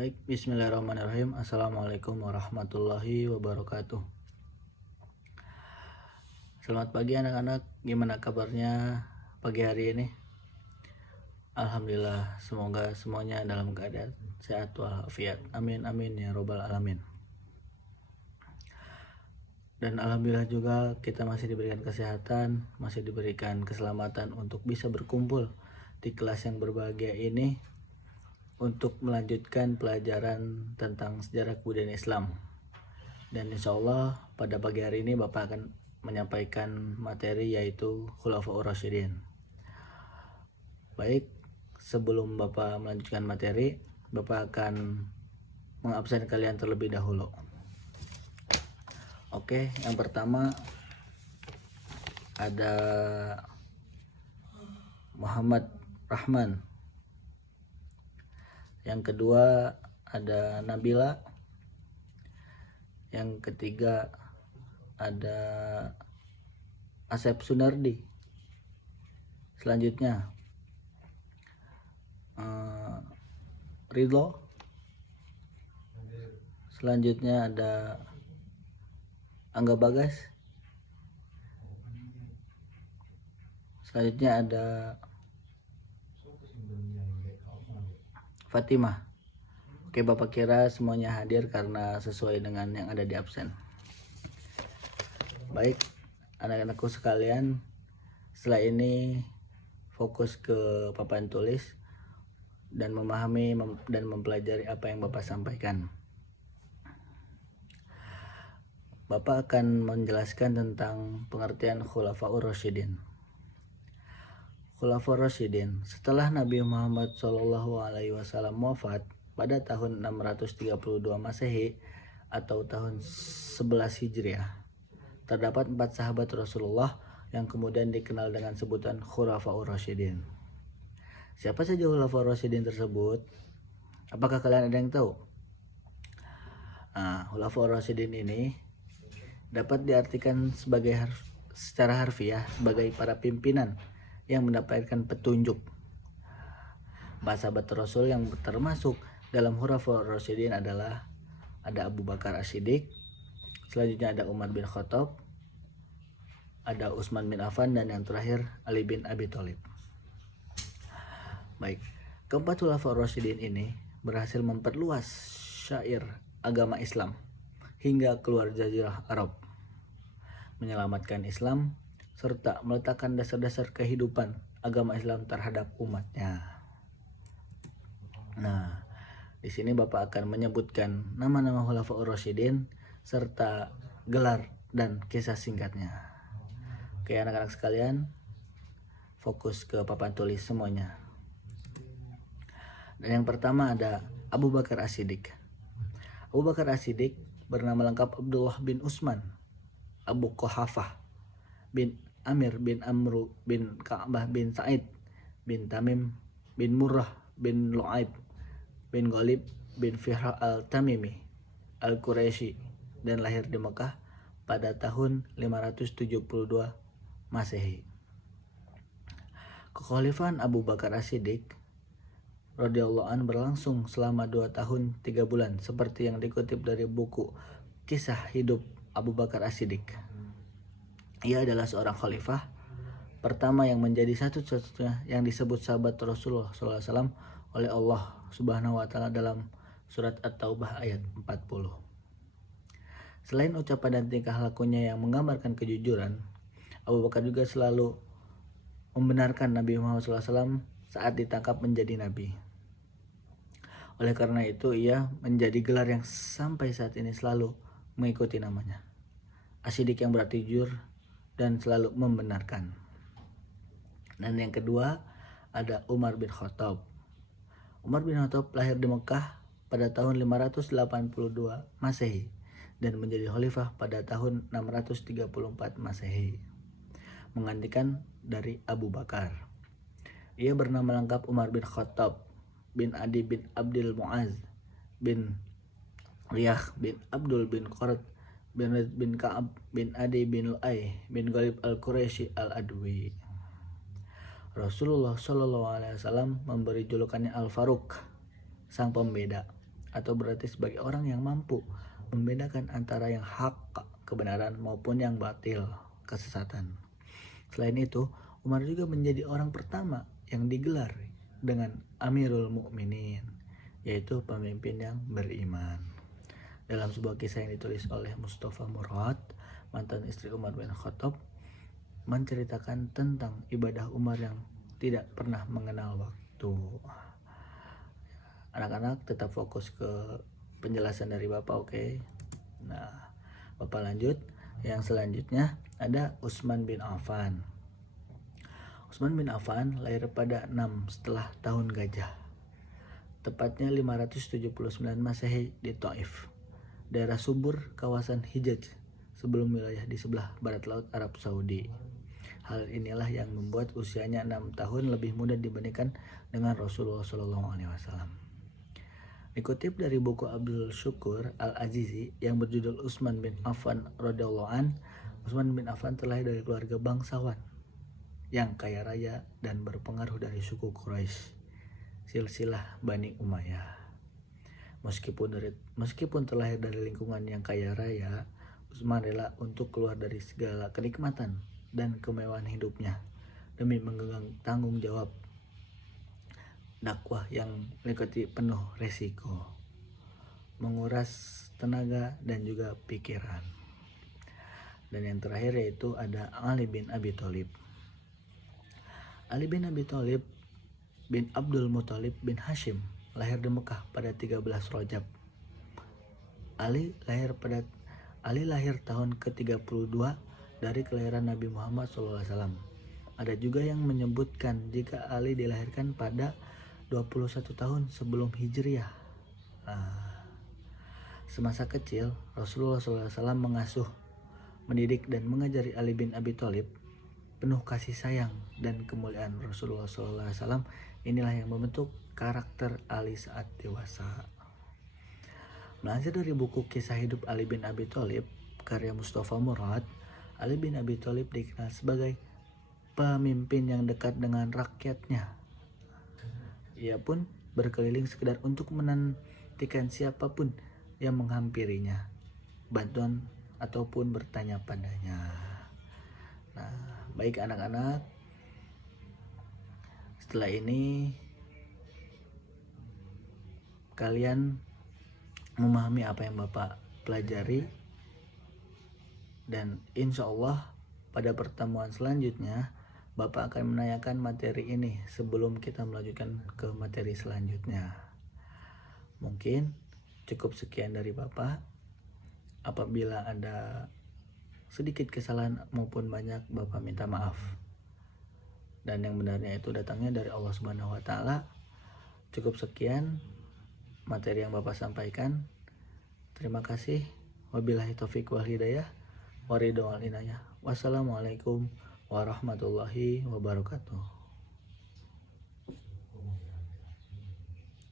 Baik, bismillahirrahmanirrahim. Assalamualaikum warahmatullahi wabarakatuh. Selamat pagi anak-anak, gimana kabarnya pagi hari ini? Alhamdulillah, semoga semuanya dalam keadaan sehat walafiat. Amin amin ya robbal alamin. Dan alhamdulillah juga kita masih diberikan kesehatan, masih diberikan keselamatan untuk bisa berkumpul di kelas yang berbahagia ini untuk melanjutkan pelajaran tentang sejarah kebudayaan Islam. Dan insya Allah pada pagi hari ini Bapak akan menyampaikan materi yaitu Khulafaur Rasyidin. Baik, sebelum Bapak melanjutkan materi, Bapak akan mengabsen kalian terlebih dahulu. Oke, yang pertama ada Muhammad Rahman. Yang kedua ada Nabila. Yang ketiga ada Asep Sunardi. Selanjutnya Ridho. Selanjutnya ada Angga Bagas. Selanjutnya ada Fatimah. Oke, Bapak kira semuanya hadir karena sesuai dengan yang ada di absen. Baik, anak-anakku sekalian, setelah ini fokus ke papan tulis dan memahami dan mempelajari apa yang Bapak sampaikan. Bapak akan menjelaskan tentang pengertian Khulafaur Rasyidin. Khulafaur Rasyidin, setelah Nabi Muhammad SAW wafat pada tahun 632 Masehi atau tahun 11 Hijriah, terdapat 4 sahabat Rasulullah yang kemudian dikenal dengan sebutan Khulafaur Rasyidin. Siapa saja Khulafaur Rasyidin tersebut? Apakah kalian ada yang tahu? Khulafaur Rasyidin ini dapat diartikan secara harfiah sebagai para pimpinan yang mendapatkan petunjuk. Bahasa sahabat Rasul yang termasuk dalam Khulafaur Rasyidin adalah ada Abu Bakar As-Siddiq, selanjutnya ada Umar bin Khattab, ada Utsman bin Affan, dan yang terakhir Ali bin Abi Thalib. Baik, keempat Khulafaur Rasyidin ini berhasil memperluas syair agama Islam hingga keluar jazirah Arab, menyelamatkan Islam serta meletakkan dasar-dasar kehidupan agama Islam terhadap umatnya. Nah, di sini Bapak akan menyebutkan nama-nama Khulafaur Rasyidin serta gelar dan kisah singkatnya. Oke, anak-anak sekalian, fokus ke papan tulis semuanya. Dan yang pertama ada Abu Bakar As-Siddiq. Abu Bakar As-Siddiq bernama lengkap Abdullah bin Utsman Abu Quhafah bin Amir bin Amru bin Ka'bah bin Sa'id bin Tamim bin Murrah bin Lu'aib bin Ghalib bin Fihr al-Tamimi al-Quraisy dan lahir di Mekah pada tahun 572 Masehi. Kekhalifahan Abu Bakar As-Siddiq radhiyallahu an berlangsung selama 2 tahun 3 bulan seperti yang dikutip dari buku Kisah Hidup Abu Bakar As-Siddiq. Ia adalah seorang khalifah pertama yang menjadi satu-satunya yang disebut sahabat Rasulullah SAW oleh Allah Subhanahu wa Ta'ala dalam surat At-Taubah ayat 40. Selain ucapan dan tingkah lakunya yang menggambarkan kejujuran, Abu Bakar juga selalu membenarkan Nabi Muhammad SAW saat ditangkap menjadi nabi. Oleh karena itu ia menjadi gelar yang sampai saat ini selalu mengikuti namanya. As-Siddiq yang berarti jujur dan selalu membenarkan. Dan yang kedua ada Umar bin Khattab. Umar bin Khattab lahir di Mekah pada tahun 582 Masehi dan menjadi khalifah pada tahun 634 Masehi, menggantikan dari Abu Bakar. Ia bernama lengkap Umar bin Khattab bin Adi bin Abdul Mu'az bin Riyah bin Abdul bin Qurrat bin Rid bin Ka'ab bin Adi bin Lu'ay bin Ghalib al-Quraisy al-Adwi. Rasulullah SAW memberi julukannya Al-Faruq, sang pembeda, atau berarti sebagai orang yang mampu membedakan antara yang hak, kebenaran, maupun yang batil, kesesatan. Selain itu, Umar juga menjadi orang pertama yang digelar dengan Amirul Mukminin, yaitu pemimpin yang beriman. Dalam sebuah kisah yang ditulis oleh Mustafa Murad, mantan istri Umar bin Khattab, menceritakan tentang ibadah Umar yang tidak pernah mengenal waktu. Anak-anak tetap fokus ke penjelasan dari Bapak, oke? Nah, Bapak lanjut. Yang selanjutnya ada Utsman bin Affan. Utsman bin Affan lahir pada 6 setelah tahun gajah, tepatnya 579 Masehi di Taif, daerah subur kawasan Hijaz, sebelum wilayah di sebelah barat laut Arab Saudi. Hal inilah yang membuat usianya 6 tahun lebih muda dibandingkan dengan Rasulullah SAW. Dikutip dari buku Abdul Syukur Al-Azizi yang berjudul Utsman bin Affan radhiyallahu an, Utsman bin Affan terlahir dari keluarga bangsawan yang kaya raya dan berpengaruh dari suku Quraisy, silsilah Bani Umayyah. Meskipun terlahir dari lingkungan yang kaya raya, Utsman rela untuk keluar dari segala kenikmatan dan kemewahan hidupnya demi menggenggam tanggung jawab dakwah yang meliputi penuh resiko, menguras tenaga dan juga pikiran. Dan yang terakhir yaitu ada Ali bin Abi Thalib. Ali bin Abi Thalib bin Abdul Muthalib bin Hashim lahir di Mekah pada 13 Rajab. Ali lahir tahun ke-32 dari kelahiran Nabi Muhammad SAW. Ada juga yang menyebutkan jika Ali dilahirkan pada 21 tahun sebelum Hijriah. Semasa kecil, Rasulullah SAW mengasuh, mendidik dan mengajari Ali bin Abi Thalib. Penuh kasih sayang dan kemuliaan Rasulullah SAW inilah yang membentuk karakter Ali saat dewasa. Melansir dari buku Kisah Hidup Ali bin Abi Thalib karya Mustafa Murad, Ali bin Abi Thalib dikenal sebagai pemimpin yang dekat dengan rakyatnya. Ia pun berkeliling sekedar untuk menantikan siapapun yang menghampirinya, bantuan ataupun bertanya padanya. Nah, baik anak-anak, setelah ini kalian memahami apa yang Bapak pelajari, dan insya Allah pada pertemuan selanjutnya Bapak akan menanyakan materi ini sebelum kita melanjutkan ke materi selanjutnya. Mungkin cukup sekian dari Bapak. Apabila ada sedikit kesalahan maupun banyak, Bapak minta maaf. Dan yang benarnya itu datangnya dari Allah Subhanahu wa taala. Cukup sekian materi yang Bapak sampaikan. Terima kasih. Wabillahi taufik wal hidayah. Waridho wal inayah. Wassalamualaikum warahmatullahi wabarakatuh.